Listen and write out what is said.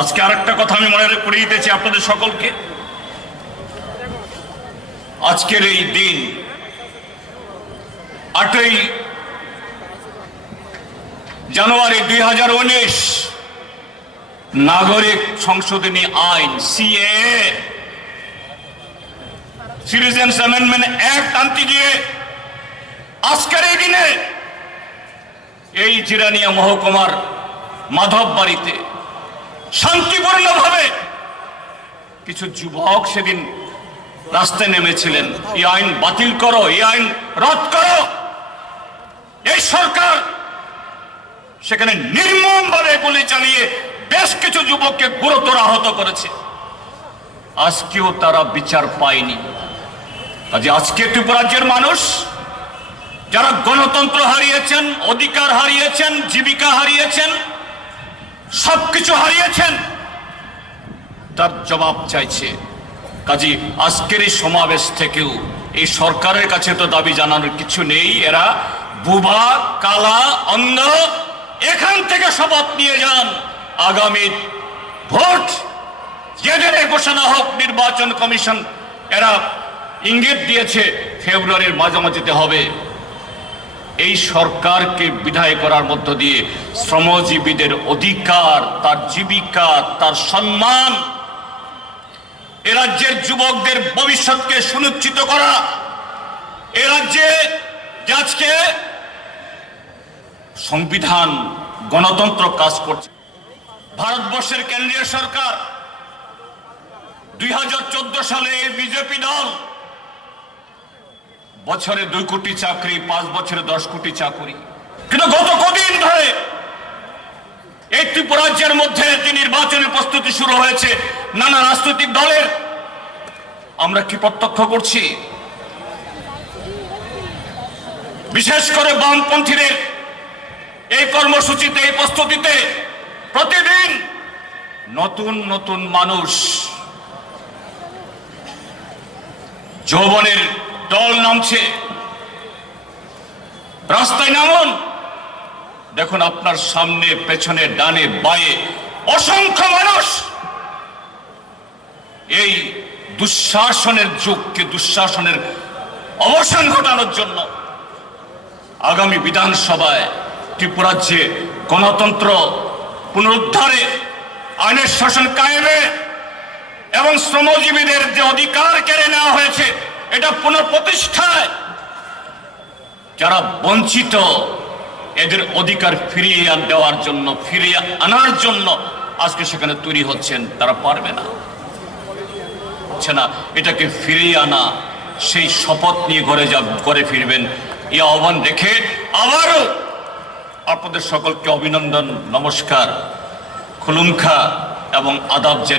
আজকে আরেকটা কথা আমি মনে করে দিতেছি আপনাদের সকলকে। আজকের এই দিন 8ই জানুয়ারি 2019 নাগরিক সংশোধনী আইন সিএএ সিটিজেন্স অ্যামেন্ডমেন্ট অ্যাক্ট আনতে গিয়ে আজকের এই দিনে এই জিরানিয়া মহকুমার মাধব বাড়িতে শান্তিপূর্ণভাবে কিছু যুবক সেদিন রাস্তায় নেমেছিলেন। এই আইন বাতিল করো, এই আইন রদ করো। এই সরকার সেখানে নির্মমভাবে গুলি চালিয়ে বেশ কিছু যুবককে গুরুতর আহত করেছে। আজকেও তারা বিচার পায়নি। কাজে আজকে ত্রিপুরাজ্যের মানুষ যারা গণতন্ত্র হারিয়েছেন, অধিকার হারিয়েছেন, জীবিকা হারিয়েছেন, সবকিছু হারিয়েছেন, তার জবাব চাইছে। কাজে আজকের এই সমাবেশ থেকেও এই সরকারের কাছে তো দাবি জানানোর কিছু নেই। এরা বুবা, কালা, অন্ধ। এখান থেকে শপথ নিয়ে যান, আগামী ভোট যেদিনে ঘোষণা হোক নির্বাচন কমিশন এরা ইঙ্গিত দিয়েছে ফেব্রুয়ারির মাঝামাঝিতে হবে। এই সরকারকে বিদায় করার মধ্য দিয়ে শ্রমজীবীদের অধিকার, তার জীবিকা, তার সম্মান, এ রাজ্যের যুবকদের ভবিষ্যৎকে সুনিশ্চিত করা, এ রাজ্যে আজকে সংবিধান গণতন্ত্র কাজ করছে। ভারতবর্ষের কেন্দ্রীয় সরকার 2014 সালে বিজেপি দল বছরে 2 কোটি চাকরি, 5 বছরে 10 কোটি চাকরি। কিন্তু গত কদিন ধরে এই ত্রিপুরাজ্যের মধ্যে যে নির্বাচনের প্রস্তুতি শুরু হয়েছে নানা রাজনৈতিক দলের, আমরা কি প্রত্যক্ষ করছি? বিশেষ করে বামপন্থীদের এই কর্মসূচিতে, এই প্রস্তুতিতে প্রতিদিন নতুন নতুন মানুষ, যৌবনের দল নামছে। রাস্তায় নামুন, দেখুন আপনার সামনে, পেছনে, ডানে, বাঁয়ে অসংখ্য মানুষ এই দুঃশাসনের যুগকে, দুঃশাসনের অবসান ঘটানোর জন্য আগামী বিধানসভায় ত্রিপুরাজ্যে গণতন্ত্র পুনরুদ্ধারে, আইনের শাসন কায়েমে এবং শ্রমজীবীদের যে অধিকার কেড়ে নেওয়া হয়েছে এটা পুনঃপ্রতিষ্ঠায় যারা বঞ্চিত, এদের অধিকার ফিরিয়ে দেওয়ার জন্য, ফিরিয়ে আনার জন্য আজকে সেখানে তৈরি হচ্ছেন। তারা পারবে না, হচ্ছে না। এটাকে ফিরিয়ে আনা, সেই শপথ নিয়ে ঘরে ফিরবেন, এই আহ্বান রেখে আবারও আপনাদের সকলকে অভিনন্দন, নমস্কার, খুলুমখা এবং আদাব জানিয়ে